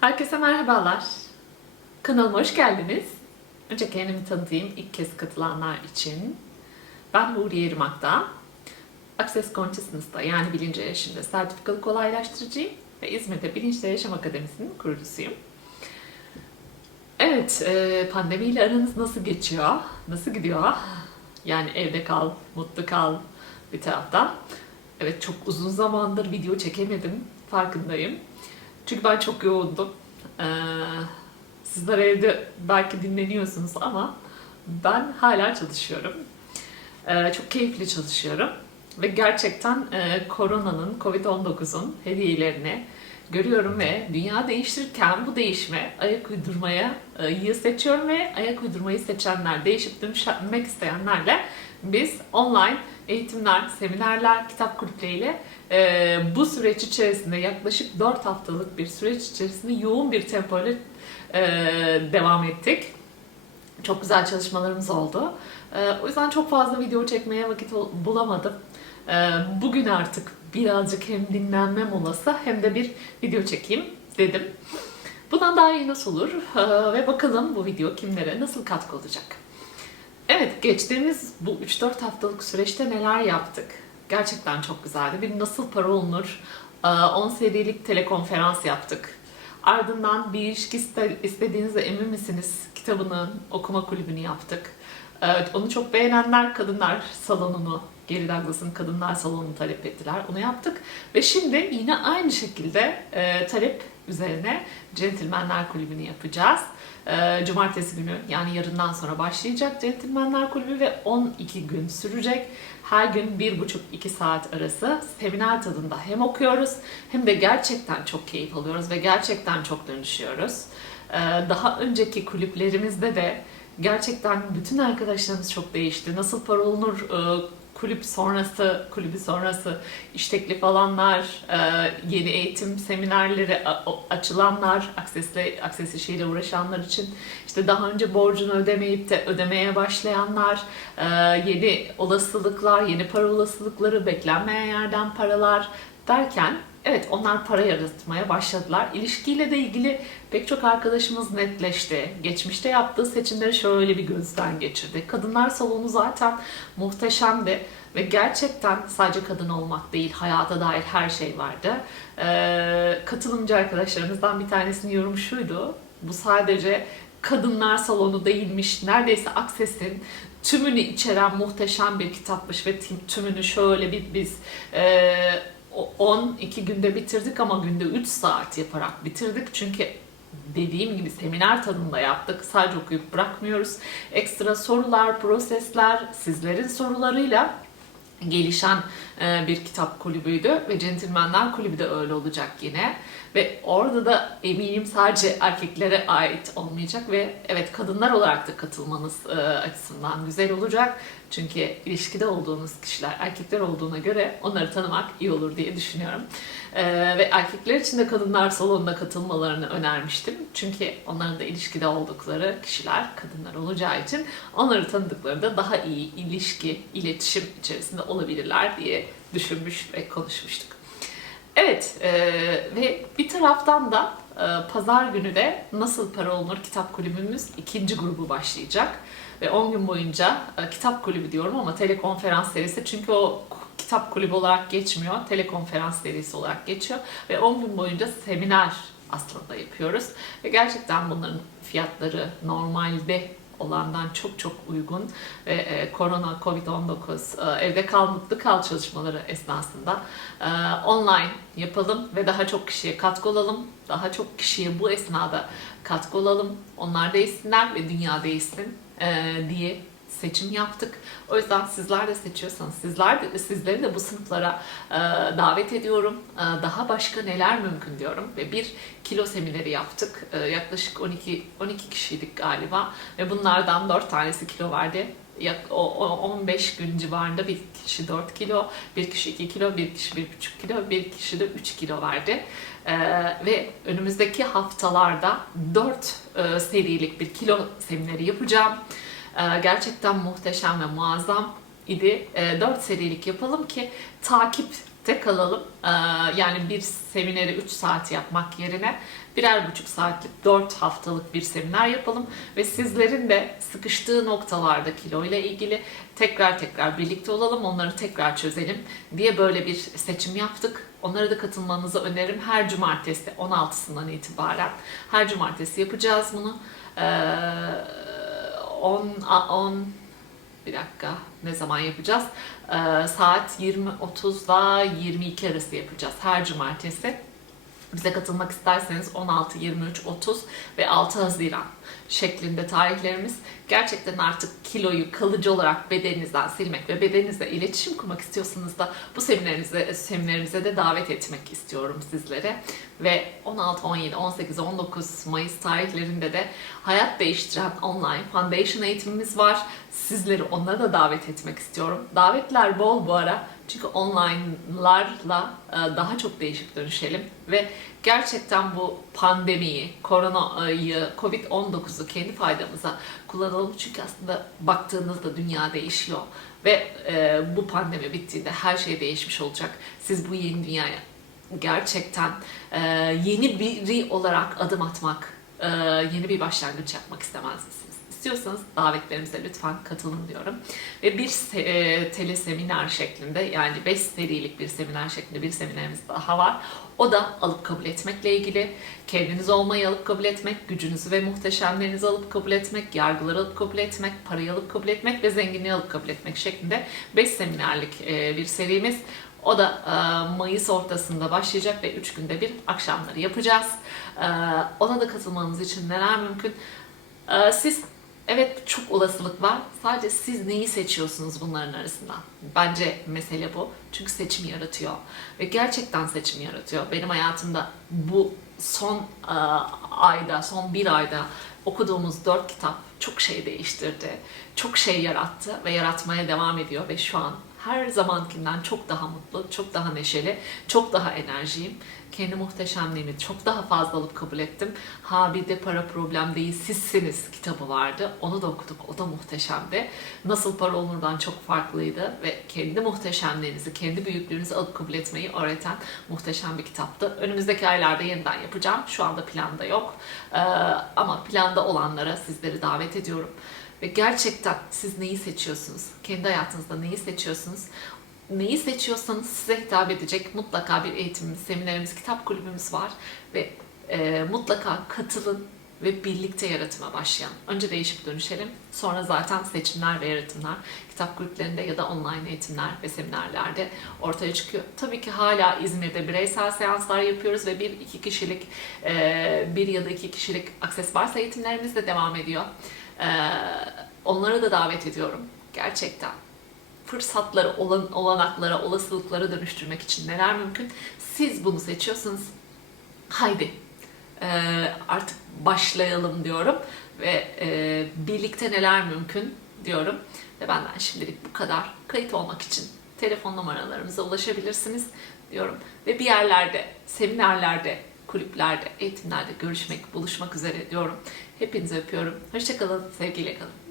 Herkese merhabalar. Kanalıma hoş geldiniz. Önce kendimi tanıtayım ilk kez katılanlar için. Ben Huriye Irmak'ta. Access Consciousness'ta yani bilince erişimde sertifikalı kolaylaştırıcıyım ve İzmir'de Bilinçli Yaşam Akademisi'nin kurucusuyum. Evet, e, pandemiyle aranız nasıl geçiyor? Nasıl gidiyor? Yani evde kal, mutlu kal bir taraftan. Evet çok uzun zamandır video çekemedim, farkındayım. Çünkü ben çok yoğundum. Ee, sizler evde belki dinleniyorsunuz ama ben hala çalışıyorum. Ee, çok keyifli çalışıyorum. Ve gerçekten e, koronanın, Covid-19'un hediyelerini görüyorum ve dünya değiştirirken bu değişime ayak uydurmaya e, seçiyorum ve ayak uydurmayı seçenler, değişip dönüşmek isteyenlerle biz online eğitimler, seminerler, kitap kulüpleriyle e, bu süreç içerisinde yaklaşık 4 haftalık bir süreç içerisinde yoğun bir tempoyla e, devam ettik. Çok güzel çalışmalarımız oldu. E, o yüzden çok fazla video çekmeye vakit bulamadım. E, bugün artık birazcık hem dinlenme molası hem de bir video çekeyim dedim. Bundan daha iyi nasıl olur? E, ve bakalım bu video kimlere nasıl katkı olacak? Evet, geçtiğimiz bu 3-4 haftalık süreçte neler yaptık? Gerçekten çok güzeldi. Bir nasıl para olunur? e, 10 serilik telekonferans yaptık. Ardından bir ilişki iste- istediğinizde emin misiniz? Kitabının okuma kulübünü yaptık. Evet, onu çok beğenenler kadınlar salonunu, Geri Douglas'ın kadınlar salonunu talep ettiler. Onu yaptık. Ve şimdi yine aynı şekilde e, talep üzerine Centilmenler Kulübü'nü yapacağız. E, Cumartesi günü yani yarından sonra başlayacak Centilmenler Kulübü ve 12 gün sürecek. Her gün 1,5-2 saat arası seminer tadında hem okuyoruz hem de gerçekten çok keyif alıyoruz ve gerçekten çok dönüşüyoruz. E, Daha önceki kulüplerimizde de gerçekten bütün arkadaşlarımız çok değişti. Nasıl para olunur e, kulüp sonrası, kulübü sonrası iş teklif alanlar, e, yeni eğitim seminerleri açılanlar, aksesle, akses işiyle uğraşanlar için işte daha önce borcunu ödemeyip de ödemeye başlayanlar, e, yeni olasılıklar, yeni para olasılıkları, beklenmeyen yerden paralar derken evet onlar para yaratmaya başladılar. İlişkiyle de ilgili pek çok arkadaşımız netleşti. Geçmişte yaptığı seçimleri şöyle bir gözden geçirdi. Kadınlar salonu zaten muhteşemdi ve gerçekten sadece kadın olmak değil hayata dair her şey vardı. Ee, katılımcı arkadaşlarımızdan bir tanesinin yorumu şuydu. Bu sadece kadınlar salonu değilmiş. Neredeyse Access'in tümünü içeren muhteşem bir kitapmış ve tümünü şöyle bir biz e, 12 günde bitirdik ama günde 3 saat yaparak bitirdik. Çünkü dediğim gibi seminer tadında yaptık. Sadece okuyup bırakmıyoruz. Ekstra sorular, prosesler, sizlerin sorularıyla gelişen e, bir kitap kulübüydü ve Centilmenler Kulübü de öyle olacak yine. Ve orada da eminim sadece erkeklere ait olmayacak ve evet kadınlar olarak da katılmanız e, açısından güzel olacak. Çünkü ilişkide olduğunuz kişiler erkekler olduğuna göre onları tanımak iyi olur diye düşünüyorum. E, ve erkekler için de kadınlar salonuna katılmalarını önermiştim. Çünkü onların da ilişkide oldukları kişiler kadınlar olacağı için onları tanıdıklarında daha iyi ilişki, iletişim içerisinde olabilirler diye düşünmüş ve konuşmuştuk. Evet e, ve bir taraftan da e, pazar günü de Nasıl Para Olunur kitap kulübümüz ikinci grubu başlayacak. Ve 10 gün boyunca e, kitap kulübü diyorum ama telekonferans serisi çünkü o kitap kulübü olarak geçmiyor. Telekonferans serisi olarak geçiyor. Ve 10 gün boyunca seminer aslında yapıyoruz. Ve gerçekten bunların fiyatları normalde olandan çok çok uygun ve e, korona, covid-19, e, evde kal mutlu kal çalışmaları esnasında e, online yapalım ve daha çok kişiye katkı olalım. Daha çok kişiye bu esnada katkı olalım. Onlar değişsinler ve dünya değişsin diye seçim yaptık. O yüzden sizler de seçiyorsanız sizler de, sizleri de bu sınıflara e, davet ediyorum. E, daha başka neler mümkün diyorum ve bir kilo semineri yaptık. E, yaklaşık 12 12 kişiydik galiba ve bunlardan 4 tanesi kilo verdi. Yak, o, o 15 gün civarında bir kişi 4 kilo, bir kişi 2 kilo, bir kişi 1,5 kilo, bir kişi de 3 kilo verdi. Ee, ve önümüzdeki haftalarda 4 e, serilik bir kilo semineri yapacağım. Ee, gerçekten muhteşem ve muazzam idi. E, 4 serilik yapalım ki takip birlikte kalalım. Ee, yani bir semineri 3 saat yapmak yerine birer buçuk saatlik 4 haftalık bir seminer yapalım ve sizlerin de sıkıştığı noktalarda kilo ile ilgili tekrar tekrar birlikte olalım, onları tekrar çözelim diye böyle bir seçim yaptık. Onlara da katılmanızı öneririm. Her cumartesi 16'sından itibaren her cumartesi yapacağız bunu. Ee, 10 10 bir dakika ne zaman yapacağız? Ee, saat 20.30'da 22 arası yapacağız her cumartesi. Bize katılmak isterseniz 16, 23, 30 ve 6 Haziran şeklinde tarihlerimiz. Gerçekten artık kiloyu kalıcı olarak bedeninizden silmek ve bedeninizle iletişim kurmak istiyorsanız da bu seminerimize, seminerimize de davet etmek istiyorum sizlere. Ve 16, 17, 18, 19 Mayıs tarihlerinde de hayat değiştiren online foundation eğitimimiz var. Sizleri onlara da davet etmek istiyorum. Davetler bol bu ara. Çünkü online'larla e, daha çok değişip dönüşelim ve gerçekten bu pandemiyi, koronayı, Covid-19'u kendi faydamıza kullanalım. Çünkü aslında baktığınızda dünya değişiyor ve e, bu pandemi bittiğinde her şey değişmiş olacak. Siz bu yeni dünyaya gerçekten e, yeni biri olarak adım atmak, yeni bir başlangıç yapmak istemez misiniz? İstiyorsanız davetlerimize lütfen katılın diyorum. Ve bir e, tele seminer şeklinde yani 5 serilik bir seminer şeklinde bir seminerimiz daha var. O da alıp kabul etmekle ilgili. Kendiniz olmayı alıp kabul etmek, gücünüzü ve muhteşemlerinizi alıp kabul etmek, yargıları alıp kabul etmek, parayı alıp kabul etmek ve zenginliği alıp kabul etmek şeklinde 5 seminerlik e, bir serimiz. O da e, Mayıs ortasında başlayacak ve 3 günde bir akşamları yapacağız. E, ona da katılmanız için neler mümkün? Siz Evet çok olasılık var. Sadece siz neyi seçiyorsunuz bunların arasından? Bence mesele bu. Çünkü seçim yaratıyor. Ve gerçekten seçim yaratıyor. Benim hayatımda bu son e, ayda, son bir ayda okuduğumuz dört kitap çok şey değiştirdi. Çok şey yarattı ve yaratmaya devam ediyor. Ve şu an her zamankinden çok daha mutlu, çok daha neşeli, çok daha enerjiyim. Kendi muhteşemliğimi çok daha fazla alıp kabul ettim. Ha bir de para problem değil sizsiniz kitabı vardı. Onu da okuduk. O da muhteşemdi. Nasıl para olurdan çok farklıydı ve kendi muhteşemliğinizi, kendi büyüklüğünüzü alıp kabul etmeyi öğreten muhteşem bir kitaptı. Önümüzdeki aylarda yeniden yapacağım. Şu anda planda yok. Ee, ama planda olanlara sizleri davet ediyorum. Ve gerçekten siz neyi seçiyorsunuz? Kendi hayatınızda neyi seçiyorsunuz? Neyi seçiyorsanız size hitap edecek mutlaka bir eğitimimiz, seminerimiz, kitap kulübümüz var. Ve e, mutlaka katılın ve birlikte yaratıma başlayalım. Önce değişip dönüşelim. Sonra zaten seçimler ve yaratımlar kitap kulüplerinde ya da online eğitimler ve seminerlerde ortaya çıkıyor. Tabii ki hala İzmir'de bireysel seanslar yapıyoruz ve bir iki kişilik, e, bir ya da iki kişilik akses varsa eğitimlerimiz de devam ediyor. Ee, onlara da davet ediyorum. Gerçekten fırsatları, olan, olanaklara, olasılıklara dönüştürmek için neler mümkün? Siz bunu seçiyorsanız haydi ee, artık başlayalım diyorum ve e, birlikte neler mümkün diyorum. Ve benden şimdilik bu kadar. Kayıt olmak için telefon numaralarımıza ulaşabilirsiniz diyorum. Ve bir yerlerde, seminerlerde, kulüplerde, eğitimlerde görüşmek, buluşmak üzere diyorum. Hepinizi öpüyorum. Hoşçakalın, sevgiyle kalın.